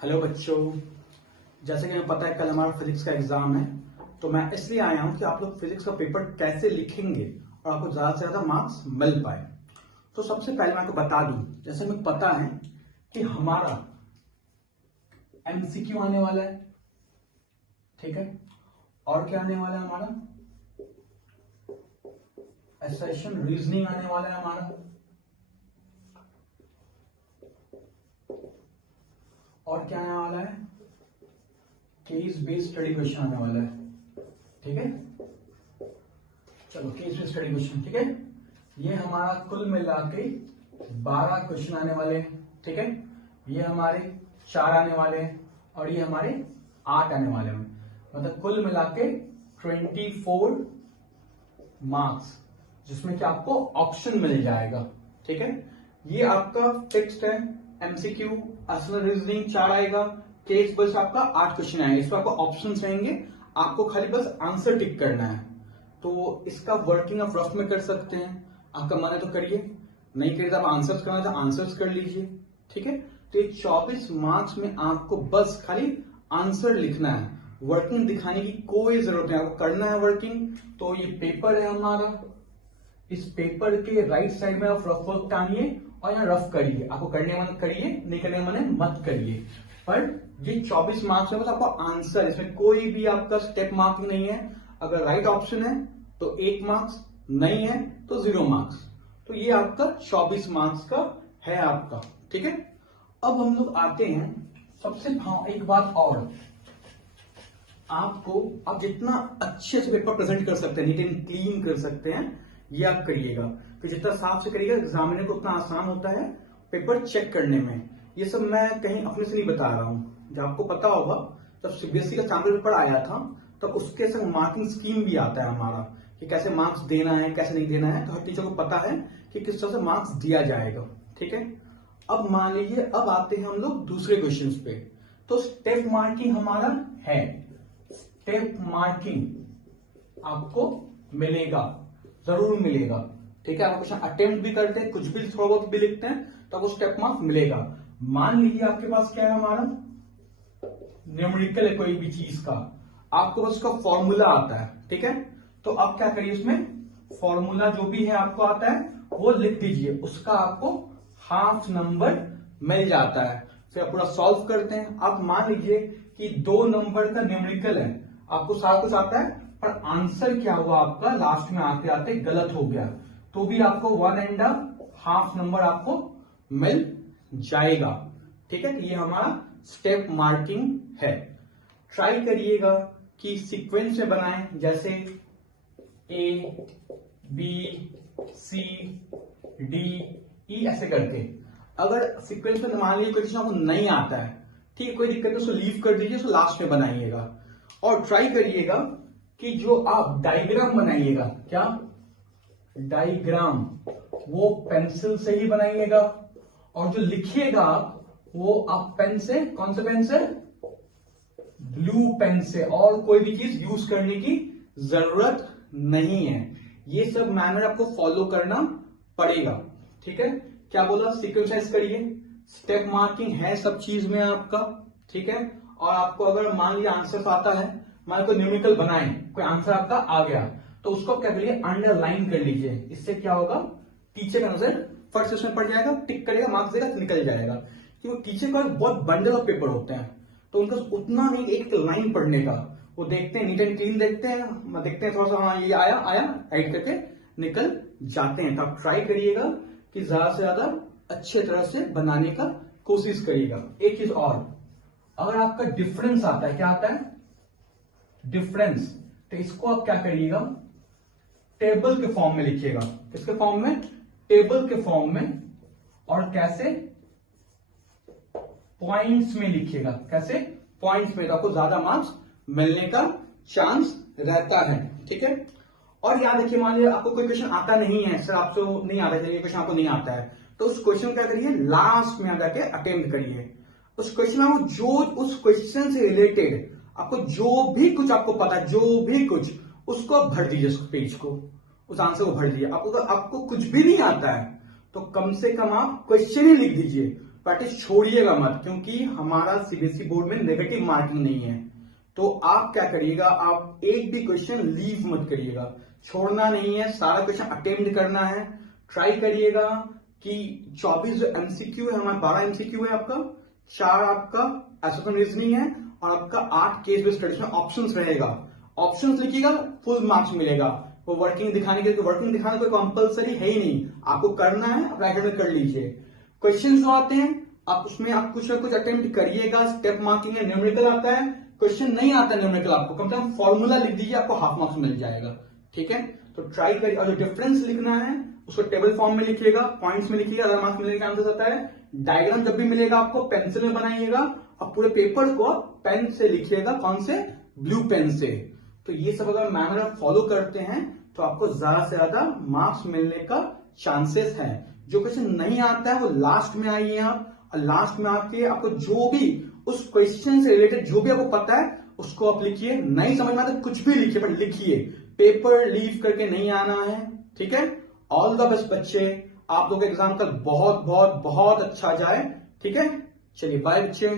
Hello बच्चों, जैसे कि हमें पता है कल हमारा फिजिक्स का एग्जाम है, तो मैं इसलिए आया हूं कि आप लोग फिजिक्स का पेपर कैसे लिखेंगे और आपको ज्यादा से ज्यादा मार्क्स मिल पाए। तो सबसे पहले मैं आपको बता दूं, जैसे हमें पता है कि हमारा एमसीक्यू आने वाला है, ठीक है, और क्या आने वाला है हमारा एसेशन रीजनिंग आने वाला है हमारा, और क्या आने वाला है केस बेस्ड स्टडी क्वेश्चन आने वाला है। ठीक है, चलो केस बेस्ड स्टडी क्वेश्चन, ठीक है, ये हमारा कुल मिला के 12 क्वेश्चन आने वाले हैं। ठीक है, ये हमारे 4 आने वाले हैं और ये हमारे 8 आने वाले हैं, मतलब कुल मिला के 24 मार्क्स, जिसमें कि आपको ऑप्शन मिल जाएगा। ठीक है, ये आपका फिक्स्ड है। एमसीक्यू एसेशन रीजनिंग 4 आएगा, केस बेस्ड आपका 8 क्वेश्चन आएंगे, इसमें आपको ऑप्शंस रहेंगे, आपको खाली बस आंसर टिक करना है। तो इसका वर्किंग आप रफ में कर सकते हैं, आपका मन है तो करिए, नहीं करिए तो आप आंसर्स करना तो आंसर्स कर लीजिए। ठीक है, तो ये 24 मार्क्स में आपको बस खाली आंसर लिखना है, वर्किंग दिखाने की कोई जरूरत नहीं, आपको करना है वर्किंग। तो ये पेपर है हमारा, इस पेपर के राइट साइड में आप रफ वर्क टानिए और यहाँ रफ करिए, आपको करने मन करिए, नहीं करने मन मत करिए। पर ये 24 मार्क्स में बस आपको आंसर, इसमें कोई भी आपका स्टेप मार्किंग नहीं है। अगर राइट ऑप्शन है तो 1 मार्क्स, नहीं है तो 0 मार्क्स। तो ये आपका 24 मार्क्स का है आपका। ठीक है, अब हम लोग आते हैं सबसे एक बात और, आपको आप जितना अच्छे से पेपर प्रेजेंट कर सकते हैं, नीट एंड क्लीन कर सकते हैं, ये आप करिएगा। तो जितना साफ से करिएगा एग्जामिनर को उतना आसान होता है पेपर चेक करने में। ये सब मैं कहीं अपने से नहीं बता रहा हूं, जब आपको पता होगा जब सीबीएसई का सैंपल पेपर आया था तो उसके संग मार्किंग स्कीम भी आता है हमारा, कि कैसे मार्क्स देना है कैसे नहीं देना है, तो हर टीचर को पता है कि किस तरह से मार्क्स दिया जाएगा। ठीक है, अब मान लीजिए अब आते हैं हम लोग दूसरे क्वेश्चन पे। तो स्टेप मार्किंग हमारा है, स्टेप मार्किंग आपको मिलेगा, जरूर मिलेगा। ठीक है, आप क्वेश्चन अटेम्प्ट भी करते हैं, कुछ भी थोड़ा बहुत भी लिखते हैं तो आपको स्टेप मार्क मिलेगा। मान लीजिए आपके पास क्या है, हमारा न्यूमेरिकल है कोई भी चीज का, आपको बस उसका फॉर्मूला आता है। ठीक है, तो आप क्या करिए, उसमें फॉर्मूला जो भी है आपको आता है वो लिख दीजिए, उसका आपको हाफ नंबर मिल जाता है। फिर आप पूरा सॉल्व करते हैं। आप मान लीजिए कि 2 नंबर का न्यूमेरिकल है, आपको सारा कुछ आता है, पर आंसर क्या हुआ आपका लास्ट में आते आते गलत हो गया, तो भी आपको 1.5 नंबर आपको मिल जाएगा। ठीक है, ये हमारा स्टेप मार्किंग है। ट्राई करिएगा कि सीक्वेंस में बनाएं, जैसे A B C D E ऐसे करके। अगर सीक्वेंस में मान लीजिए क्वेश्चन आपको नहीं आता है, ठीक है, कोई दिक्कत नहीं, उसको लीव कर दीजिए, उसको लास्ट में बनाइएगा। और ट्राई करिएगा कि जो आप डायग्राम बनाइएगा, क्या डायग्राम, वो पेंसिल से ही बनाइएगा, और जो लिखिएगा वो आप पेन से, कौन से पेन से, ब्लू पेन से, और कोई भी चीज यूज करने की जरूरत नहीं है। ये सब मैनर आपको फॉलो करना पड़ेगा। ठीक है, क्या बोला, सीक्वेंसाइज करिए, स्टेप मार्किंग है सब चीज में आपका। ठीक है, और आपको अगर मान लिया आंसर आता है, मान कोई न्यूमेरिकल बनाए, कोई आंसर आपका आ गया, तो उसको क्या करिए, अंडरलाइन कर लीजिए। इससे क्या होगा, टीचर का नजर फट से उसमें पड़ जाएगा, टिक करेगा, मार्क्स देगा, निकल जाएगा। क्योंकि टीचर का बहुत बंडल ऑफ पेपर होते हैं, तो उनका उतना नहीं एक लाइन पढ़ने का, वो देखते हैं नीट एंड क्लीन, देखते हैं थोड़ा सा, हाँ ये आया राइट करके निकल जाते हैं। तो आप ट्राई करिएगा कि ज्यादा से ज्यादा अच्छे तरह से बनाने का कोशिश करिएगा। एक चीज और, अगर आपका डिफरेंस आता है, क्या आता है, डिफरेंस, तो इसको आप क्या करिएगा, टेबल के फॉर्म में लिखिएगा। किसके फॉर्म में, टेबल के फॉर्म में, और कैसे, पॉइंट्स में लिखिएगा। कैसे, पॉइंट्स में, तो आपको ज्यादा मार्क्स मिलने का चांस रहता है। ठीक है, और याद रखिए, मान लीजिए आपको कोई क्वेश्चन आता नहीं है, सर आपको नहीं आता है, ये क्वेश्चन आपको नहीं आता है, तो उस क्वेश्चन क्या करिए, लास्ट में आकर के अटेम्प्ट करिए। उस क्वेश्चन में जो उस क्वेश्चन से रिलेटेड आपको जो भी कुछ आपको पता है, जो भी कुछ, उसको भर दीजिए, उस पेज को, उस आंसर को भर दीजिए। आपको कुछ भी नहीं आता है तो कम से कम आप क्वेश्चन ही लिख दीजिए, प्रैक्टिस छोड़िएगा मत, क्योंकि हमारा सीबीएसई बोर्ड में नेगेटिव मार्किंग नहीं है। तो आप क्या करिएगा, आप एक भी क्वेश्चन लीव मत करिएगा, छोड़ना नहीं है, सारा क्वेश्चन अटेम्प्ट करना है। ट्राई करिएगा कि 24 जो एमसीक्यू है, हमारा 12 एमसीक्यू है आपका, 4 आपका एसोसिएशन रीजनिंग है और आपका 8 केस बेस्ड स्टडीज में ऑप्शंस रहेगा। ऑप्शंस लिखिएगा, फुल मार्क्स मिलेगा। वो वर्किंग दिखाने के, वर्किंग दिखाना कोई कंपलसरी है ही नहीं, आपको करना है, आप ब्रैकेट में कर लीजिए। क्वेश्चन जो आते हैं आप उसमें आप कुछ ना कुछ अटेम्प्ट करिएगा, स्टेप मार्किंग है, न्यूमेरिकल आता है, क्वेश्चन नहीं आता न्यूमेरिकल आपको कम से कम फॉर्मूला लिख दीजिए, आपको हाफ मार्क्स मिल जाएगा। ठीक है, तो ट्राई करिए। और जो डिफरेंस लिखना है उसको टेबल फॉर्म में लिखिएगा, पॉइंट्स में लिखिएगा, अगर मार्क्स मिलने का आंसर आता है। डायग्राम जब भी मिलेगा आपको पेंसिल में बनाइएगा और पूरे पेपर को पेन से लिखिएगा, कौन से, ब्लू पेन से। तो ये सब अगर मैनर आप फॉलो करते हैं तो आपको ज्यादा से ज्यादा मार्क्स मिलने का चांसेस है। जो क्वेश्चन नहीं आता है वो लास्ट में आइए आप, और लास्ट में आके आपको जो भी उस क्वेश्चन से रिलेटेड जो भी आपको पता है उसको आप लिखिए। नहीं समझ में आता कुछ भी लिखिए, पर लिखिए, पेपर लीव करके नहीं आना है। ठीक है, ऑल द बेस्ट बच्चे, आप लोग का एग्जाम कल बहुत बहुत बहुत अच्छा जाए। ठीक है, चलिए बाय बच्चे।